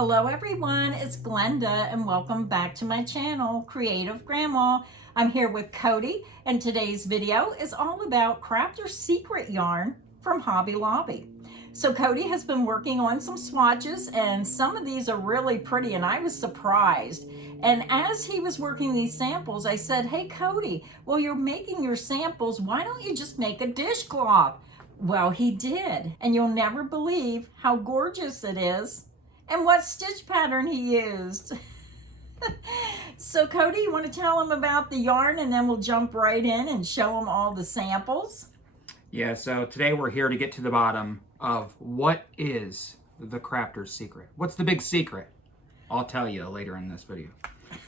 Hello everyone, it's Glenda and welcome back to my channel, Creative Grandma. I'm here with Cody and today's video is all about Crafter's Secret yarn from Hobby Lobby. So Cody has been working on some swatches and some of these are really pretty and I was surprised. And as he was working these samples, I said, hey Cody, while you're making your samples, why don't you just make a dishcloth? Well, he did, and you'll never believe how gorgeous it is and what stitch pattern he used. So Cody, you want to tell him about the yarn and then we'll jump right in and show him all the samples? Yeah, so today we're here to get to the bottom of what is the Crafter's secret. What's the big secret? I'll tell you later in this video.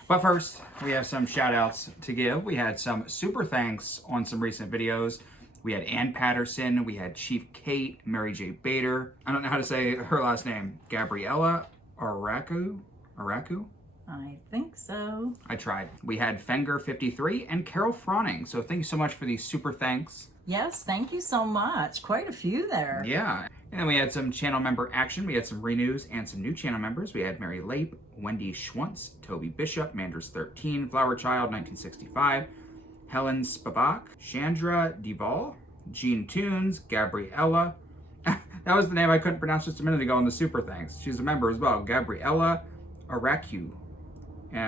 But first, we have some shout outs to give. We had some super thanks on some recent videos. We had Ann Patterson, we had Chief Kate, Mary J. Bader, I don't know how to say her last name, Gabriella Araku? I think so. I tried. We had Fenger53 and Carol Froning. So thank you so much for these super thanks. Yes, thank you so much. Quite a few there. Yeah. And then we had some channel member action. We had some renews and some new channel members. We had Mary Lape, Wendy Schwantz, Toby Bishop, Manders13, Flower Child 1965, Helen Spavak, Chandra Deval, Jean Tunes, Gabriella. That was the name I couldn't pronounce just a minute ago on the super thanks. She's a member as well. Gabriella Araku.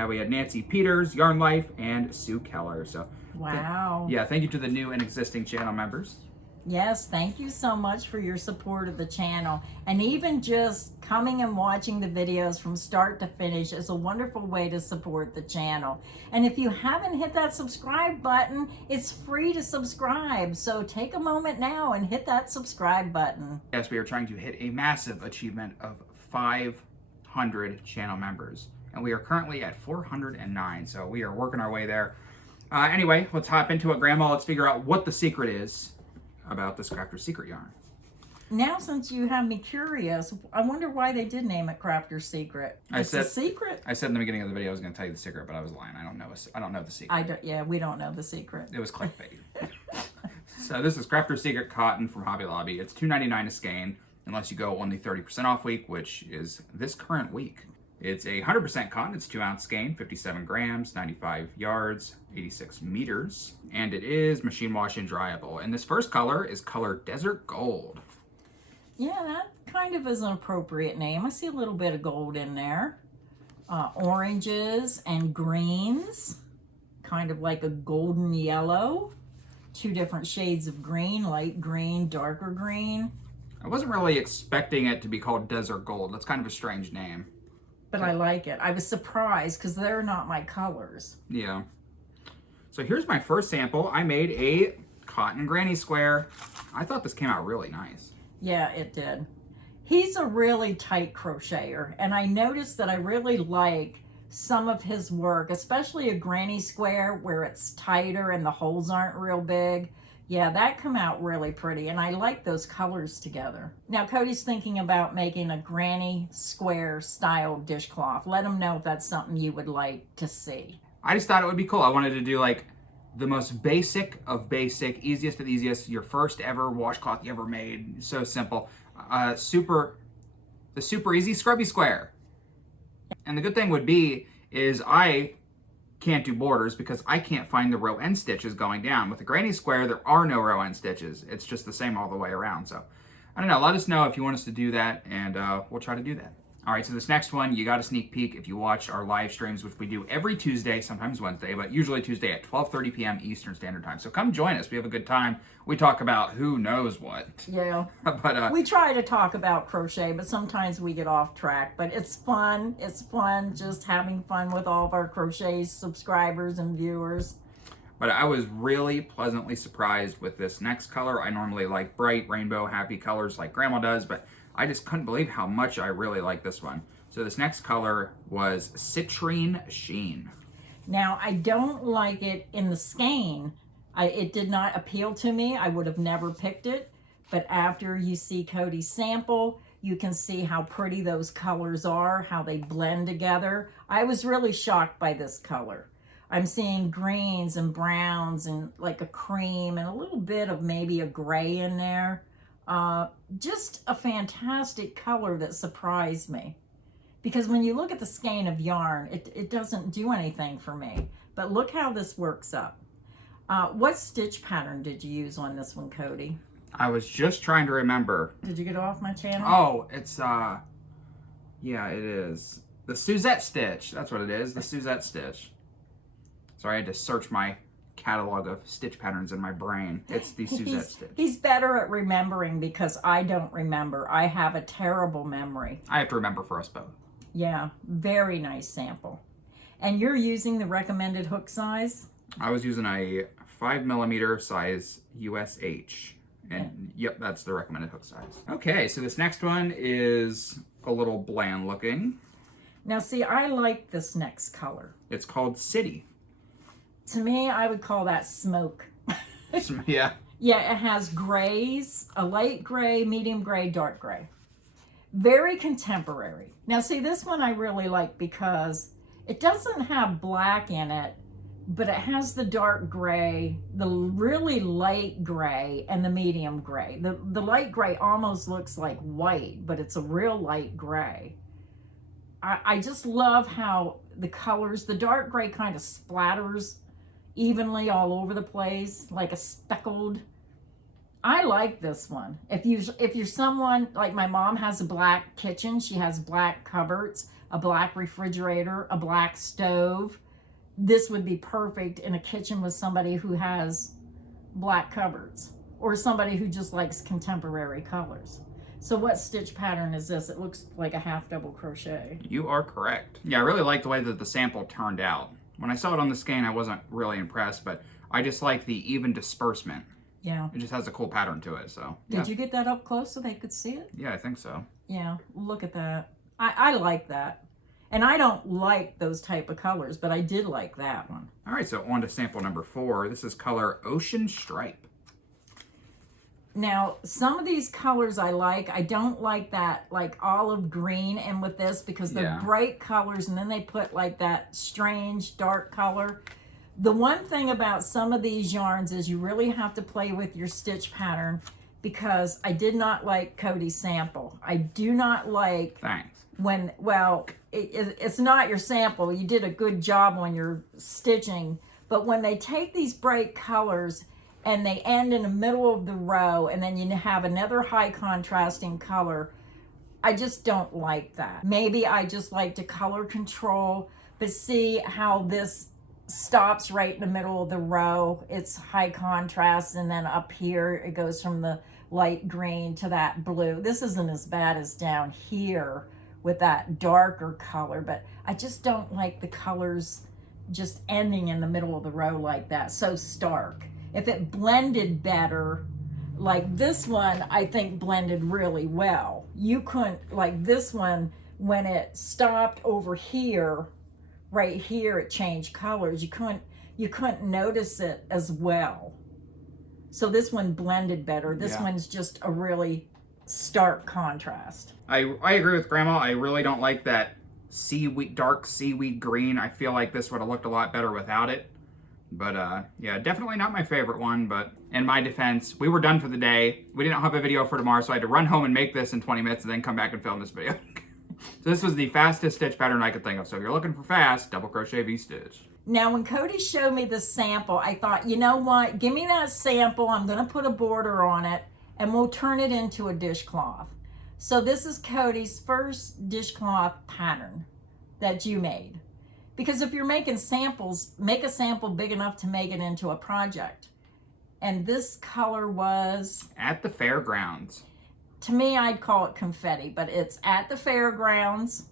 We had Nancy Peters, Yarn Life, and Sue Keller. So, wow. Thank you to the new and existing channel members. Yes, thank you so much for your support of the channel. And even just coming and watching the videos from start to finish is a wonderful way to support the channel. And if you haven't hit that subscribe button, it's free to subscribe. So take a moment now and hit that subscribe button. Yes, we are trying to hit a massive achievement of 500 channel members. And we are currently at 409, so we are working our way there. Anyway, let's hop into it, Grandma. Let's figure out what the secret is about this Crafter's Secret yarn. Now, since you have me curious, I wonder why they did name it Crafter's Secret. It's a secret. I said in the beginning of the video I was going to tell you the secret, but I was lying. I don't know the secret. Yeah, we don't know the secret. It was clickbait. So this is Crafter's Secret cotton from Hobby Lobby. It's $2.99 a skein, unless you go on the 30% off week, which is this current week. It's a 100% cotton. It's 2-ounce skein, 57 grams, 95 yards, 86 meters, and it is machine wash and dryable. And this first color is color Desert Gold. Yeah, that kind of is an appropriate name. I see a little bit of gold in there. Oranges and greens, kind of like a golden yellow. 2 different shades of green, light green, darker green. I wasn't really expecting it to be called Desert Gold. That's kind of a strange name. But I like it. I was surprised because they're not my colors. Yeah. So here's my first sample. I made a cotton granny square. I thought this came out really nice. Yeah, it did. He's a really tight crocheter, and I noticed that I really like some of his work, especially a granny square where it's tighter and the holes aren't real big. Yeah, that come out really pretty, and I like those colors together. Now, Cody's thinking about making a granny square style dishcloth. Let him know if that's something you would like to see. I just thought it would be cool. I wanted to do like the most basic of basic, easiest of easiest, your first ever washcloth you ever made. So simple. The super easy scrubby square. And the good thing would be is I can't do borders because I can't find the row end stitches going down. With the granny square, there are no row end stitches. It's just the same all the way around. So I don't know. Let us know if you want us to do that, and we'll try to do that. All right, so this next one, you got a sneak peek if you watch our live streams, which we do every Tuesday, sometimes Wednesday, but usually Tuesday at 12:30 p.m. Eastern Standard Time. So come join us. We have a good time. We talk about who knows what. Yeah. But we try to talk about crochet, but sometimes we get off track. But it's fun. It's fun just having fun with all of our crochet subscribers and viewers. But I was really pleasantly surprised with this next color. I normally like bright, rainbow, happy colors like Grandma does, but I just couldn't believe how much I really like this one. So this next color was Citrine Sheen. Now, I don't like it in the skein. It did not appeal to me. I would have never picked it. But after you see Cody's sample, you can see how pretty those colors are, how they blend together. I was really shocked by this color. I'm seeing greens and browns and like a cream and a little bit of maybe a gray in there. Just a fantastic color that surprised me. Because when you look at the skein of yarn, it doesn't do anything for me. But look how this works up. What stitch pattern did you use on this one, Cody? I was just trying to remember. Did you get off my channel? Oh, it's, yeah, it is. The Suzette stitch. That's what it is, the Suzette stitch. Sorry, I had to search my catalog of stitch patterns in my brain. It's the Suzette stitch. He's better at remembering because I don't remember. I have a terrible memory. I have to remember for us both. Yeah, very nice sample. And you're using the recommended hook size? I was using a 5mm size USH. And yep, that's the recommended hook size. Okay, so this next one is a little bland looking. Now see, I like this next color. It's called City. To me, I would call that smoke. Yeah. Yeah, it has grays, a light gray, medium gray, dark gray. Very contemporary. Now see, this one I really like because it doesn't have black in it, but it has the dark gray, the really light gray, and the medium gray. The light gray almost looks like white, but it's a real light gray. I just love how the colors, the dark gray kind of splatters evenly all over the place, like a speckled. I like this one. If you're someone, like my mom has a black kitchen, she has black cupboards, a black refrigerator, a black stove. This would be perfect in a kitchen with somebody who has black cupboards or somebody who just likes contemporary colors. So what stitch pattern is this? It looks like a half double crochet. You are correct. Yeah, I really like the way that the sample turned out. When I saw it on the skein, I wasn't really impressed, but I just like the even disbursement. Yeah. It just has a cool pattern to it, so. Did you get that up close so they could see it? Yeah, I think so. Yeah, look at that. I like that. And I don't like those type of colors, but I did like that one. All right, so on to sample number 4. This is color Ocean Stripe. Now, some of these colors I like. I don't like that like olive green in with this because they're bright colors and then they put like that strange dark color. The one thing about some of these yarns is you really have to play with your stitch pattern because I did not like Cody's sample. I do not like when, well, it's not your sample. You did a good job when you're stitching, but when they take these bright colors and they end in the middle of the row and then you have another high contrasting color, I just don't like that. Maybe I just like to color control, but see how this stops right in the middle of the row. It's high contrast, and then up here it goes from the light green to that blue. This isn't as bad as down here with that darker color, but I just don't like the colors just ending in the middle of the row like that, so stark. If it blended better, like this one, I think blended really well. You couldn't, like this one, when it stopped over here, right here, it changed colors. You couldn't notice it as well. So this one blended better. This one's just a really stark contrast. I agree with Grandma. I really don't like that dark seaweed green. I feel like this would have looked a lot better without it. But yeah, definitely not my favorite one, but in my defense, we were done for the day. We didn't have a video for tomorrow, so I had to run home and make this in 20 minutes and then come back and film this video. So this was the fastest stitch pattern I could think of. So if you're looking for fast, double crochet V-stitch. Now, when Cody showed me the sample, I thought, you know what? Give me that sample. I'm going to put a border on it, and we'll turn it into a dishcloth. So this is Cody's first dishcloth pattern that you made. Because if you're making samples, make a sample big enough to make it into a project. And this color was? At the fairgrounds. To me, I'd call it confetti, but it's at the fairgrounds.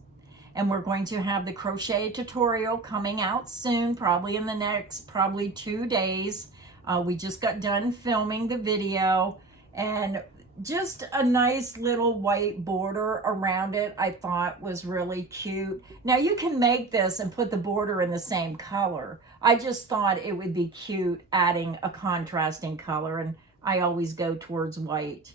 And we're going to have the crochet tutorial coming out soon, probably in the next 2 days. We just got done filming the video, and just a nice little white border around it I thought was really cute. Now you can make this and put the border in the same color. I just thought it would be cute adding a contrasting color, and I always go towards white.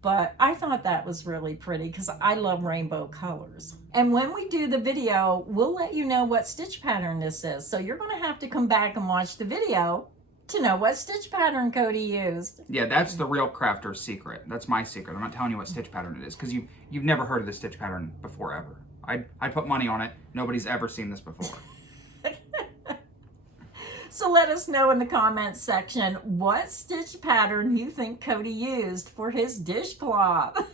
But I thought that was really pretty because I love rainbow colors. And when we do the video, we'll let you know what stitch pattern this is. So you're going to have to come back and watch the video to know what stitch pattern Cody used. Yeah, that's the real crafter's secret. That's my secret. I'm not telling you what stitch pattern it is because you've never heard of this stitch pattern before ever. I'd put money on it. Nobody's ever seen this before. So let us know in the comments section what stitch pattern you think Cody used for his dishcloth.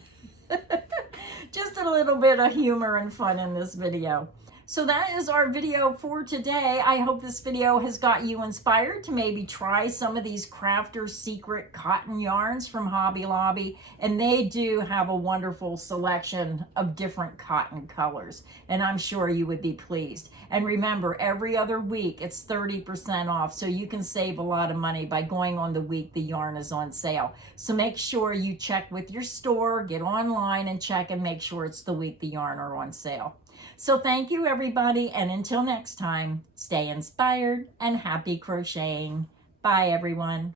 Just a little bit of humor and fun in this video. So that is our video for today. I hope this video has got you inspired to maybe try some of these Crafter's Secret cotton yarns from Hobby Lobby. And they do have a wonderful selection of different cotton colors. And I'm sure you would be pleased. And remember, every other week it's 30% off. So you can save a lot of money by going on the week the yarn is on sale. So make sure you check with your store, get online and check and make sure it's the week the yarn are on sale. So thank you, everybody, and until next time, stay inspired and happy crocheting. Bye, everyone.